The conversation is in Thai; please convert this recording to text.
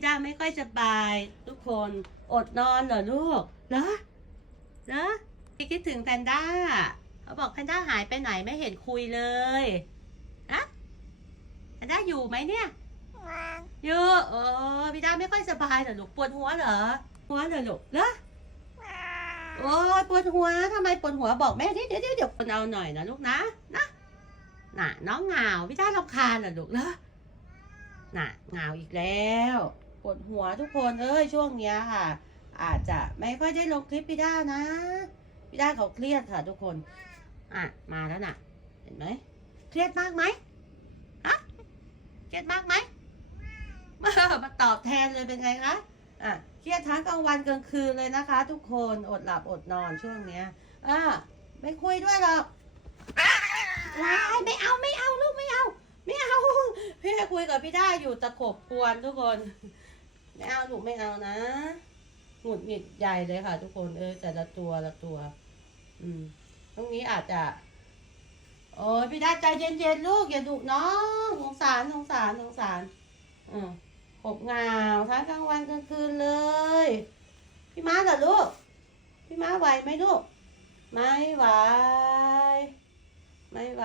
พี่ด้าไม่ค่อยสบาย ทุกคนอดนอนเหรอลูกเหรอเหรอพี่คิดถึงแพนด้าเขาบอกแพนด้าหายไปไหนไม่เห็นคุยเลยอะแพนด้าอยู่ไหมเนี่ยอยู่เออพี่ด้าไม่ค่อยสบายเหรอลูกปวดหัวเหรอหัวเหรอลูกเหรอโอ้ยปวดหัวทำไมปวดหัวบอกแม่ดิเดี๋ยวเดี๋ยวเดี๋ยวคนเอาหน่อยนะลูกนะนะน่ะน้องเหงาพี่ด้ารำคาญเหรอลูกเหรอน่ะเหงาอีกแล้ว ปวดหัวทุกคนเอ้ยช่วงเนี้ยค่ะ อาจจะไม่ค่อยได้ลงคลิปพี่ด้านะพี่ด้าเขาเครียดค่ะทุกคน อะมาแล้วน่ะ เห็นไหมเครียดมากไหมฮะเครียดมากไหมมาตอบแทนเลยเป็นไงคะอะเครียดทั้งกลางวันกลางคืนเลยนะคะ ทุกคนอดหลับอดนอนช่วงเนี้ยอะไม่คุยด้วยหรอกลายไม่เอาไม่เอาลูกไม่เอา ไม่เอาพี่คุยกับพี่ได้อยู่ตะขบกวนทุกคน ไม่เอาลูไม่เอานะหงุดหงิดใหญ่เลยค่ะ ทุกคนเออแต่ละตัวละตัว อืมตรงนี้อาจจะ โอ้ยพี่ด้ใจเย็นๆลูกอย่าดุน้องสงสารสงสารสงสารอืมขบเงาทั้งกลางวันกลางคืนเลย พี่ม้าเหรอลูก พี่ม้าไหวไหมลูก ไม่ไหว ไม่ไหว